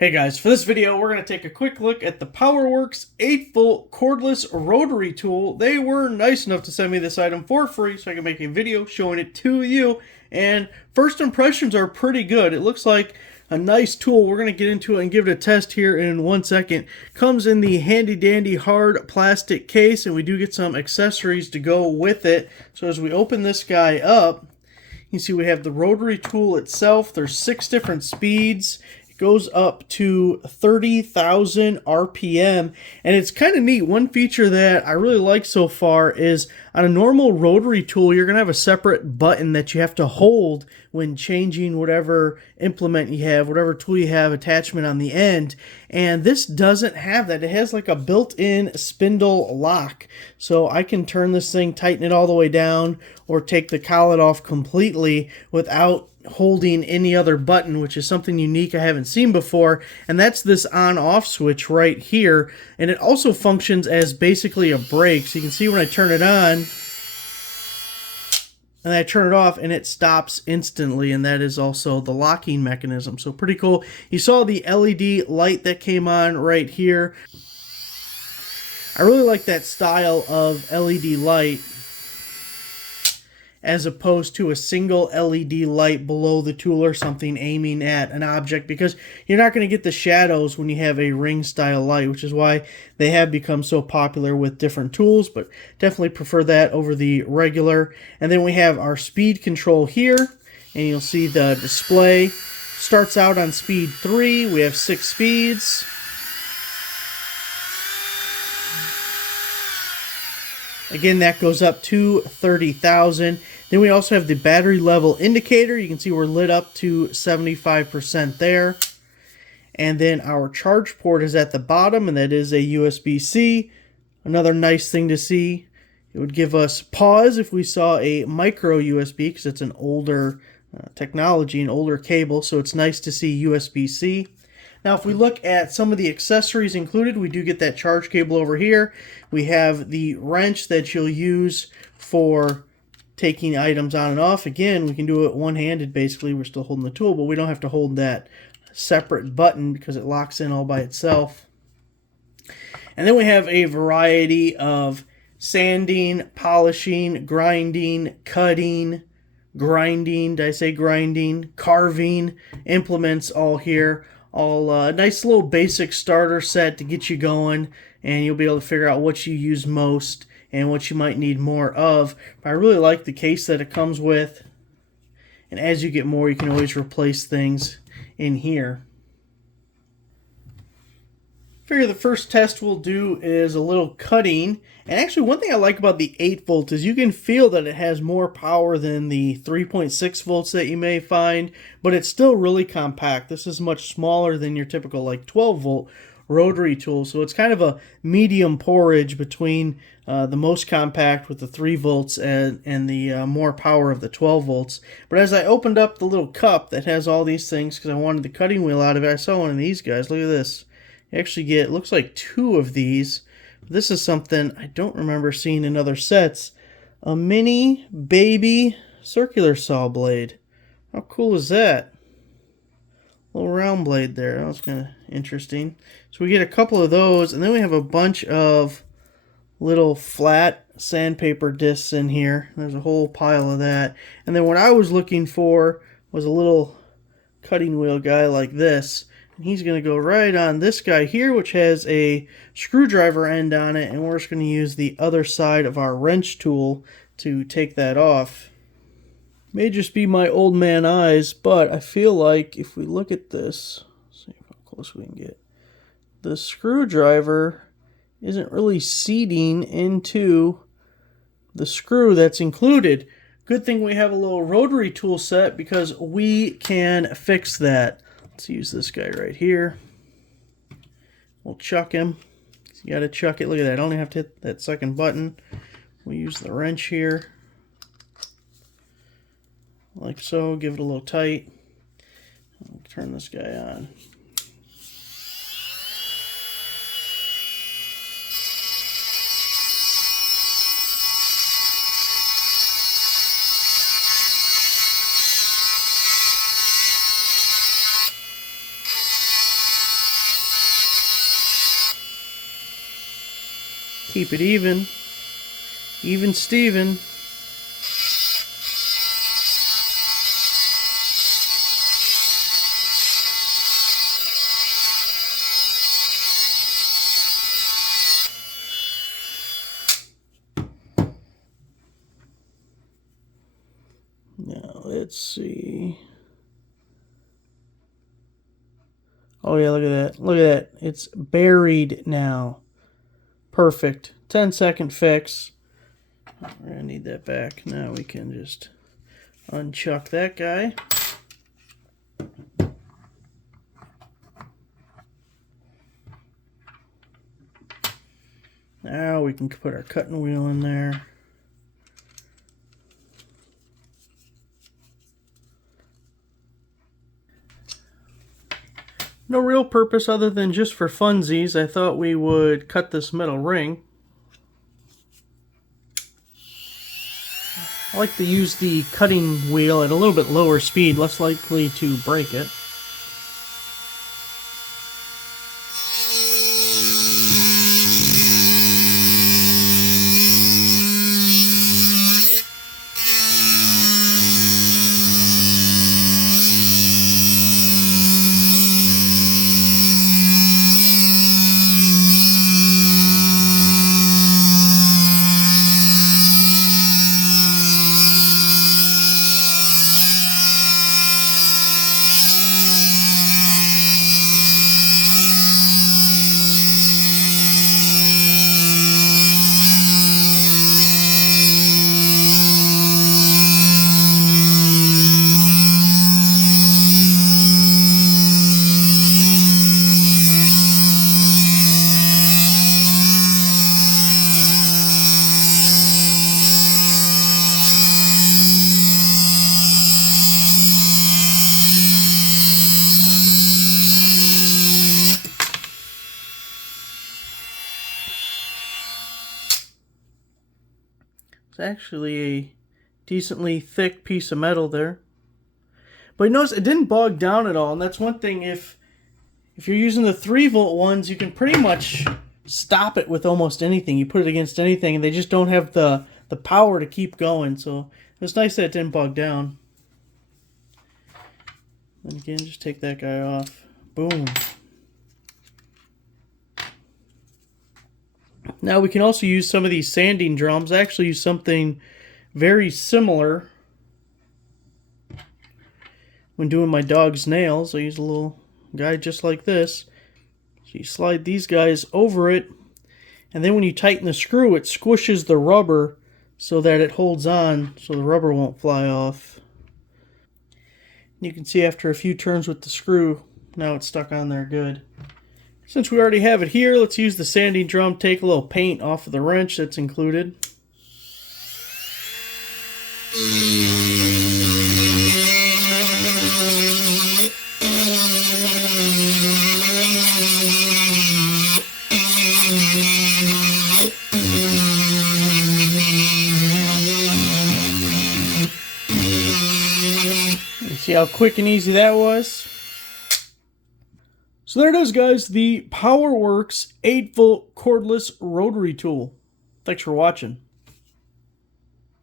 Hey guys, for this video we're going to take a quick look at the Powerworks 8-volt cordless rotary tool. They were nice enough to send me this item for free so I can make a video showing it to you. And first impressions are pretty good. It looks like a nice tool. We're going to get into it and give it a test here in 1 second. Comes in the handy dandy hard plastic case, and we do get some accessories to go with it. So as we open this guy up, you can see we have the rotary tool itself. There's 6 different speeds. Goes up to 30,000 RPM, and it's kind of neat. One feature that I really like so far is on a normal rotary tool, you're going to have a separate button that you have to hold when changing whatever implement you have, whatever tool you have attachment on the end, and this doesn't have that. It has like a built-in spindle lock, so I can turn this thing, tighten it all the way down, or take the collet off completely without holding any other button, which is something unique I haven't seen before, and that's this on-off switch right here. And it also functions as basically a brake, so you can see when I turn it on and I turn it off and it stops instantly, and that is also the locking mechanism. So pretty cool. You saw the LED light that came on right here. I really like that style of LED light as opposed to a single LED light below the tool or something aiming at an object, because you're not going to get the shadows when you have a ring style light, which is why they have become so popular with different tools, but definitely prefer that over the regular. And then we have our speed control here, and you'll see the display starts out on speed 3. We have 6 speeds. Again, that goes up to 30,000. Then we also have the battery level indicator. You can see we're lit up to 75% there. And then our charge port is at the bottom, and that is a USB-C. Another nice thing to see. It would give us pause if we saw a micro USB, because it's an older technology, an older cable, so it's nice to see USB-C. Now, if we look at some of the accessories included, we do get that charge cable over here. We have the wrench that you'll use for taking items on and off. Again, we can do it one-handed, basically. We're still holding the tool, but we don't have to hold that separate button because it locks in all by itself. And then we have a variety of sanding, polishing, grinding, cutting, grinding, did I say grinding, carving implements all here. All nice little basic starter set to get you going, and you'll be able to figure out what you use most and what you might need more of. But I really like the case that it comes with, and as you get more, you can always replace things in here. Figure the first test we'll do is a little cutting. And actually, one thing I like about the 8 volt is you can feel that it has more power than the 3.6 volts that you may find, but it's still really compact. This is much smaller than your typical like 12 volt rotary tool, so it's kind of a medium porridge between the most compact with the 3 volts and the more power of the 12 volts. But as I opened up the little cup that has all these things, because I wanted the cutting wheel out of it, I saw one of these guys. Look at this. You actually get, looks like 2 of these. This is something I don't remember seeing in other sets. A mini baby circular saw blade. How cool is that? Little round blade there. That was kind of interesting. So we get a couple of those, and then we have a bunch of little flat sandpaper discs in here. There's a whole pile of that. And then what I was looking for was a little cutting wheel guy like this. He's going to go right on this guy here, which has a screwdriver end on it, and we're just going to use the other side of our wrench tool to take that off. May just be my old man eyes, but I feel like if we look at this, let's see how close we can get, the screwdriver isn't really seating into the screw that's included. Good thing we have a little rotary tool set, because we can fix that. Let's use this guy right here. We'll chuck him. You gotta chuck it. Look at that. I don't have to hit that second button. We'll use the wrench here. Like so. Give it a little tight. I'll turn this guy on. Keep it even. Even Steven. Now, let's see. Oh, yeah, look at that. Look at that. It's buried now. Perfect. 10-second fix. We're going to need that back. Now we can just unchuck that guy. Now we can put our cutting wheel in there. No real purpose other than just for funsies. I thought we would cut this metal ring. I like to use the cutting wheel at a little bit lower speed, less likely to break it. It's actually a decently thick piece of metal there. But you notice it didn't bog down at all, and that's one thing. If you're using the 3-volt ones, you can pretty much stop it with almost anything. You put it against anything, and they just don't have the power to keep going. So it's nice that it didn't bog down. And again, just take that guy off. Boom. Now we can also use some of these sanding drums. I actually use something very similar when doing my dog's nails. I use a little guy just like this. So you slide these guys over it, and then when you tighten the screw, it squishes the rubber so that it holds on so the rubber won't fly off. You can see after a few turns with the screw, now it's stuck on there good. Since we already have it here, let's use the sanding drum, take a little paint off of the wrench that's included. See how quick and easy that was? So there it is, guys, the Powerworks 8-volt cordless rotary tool. Thanks for watching.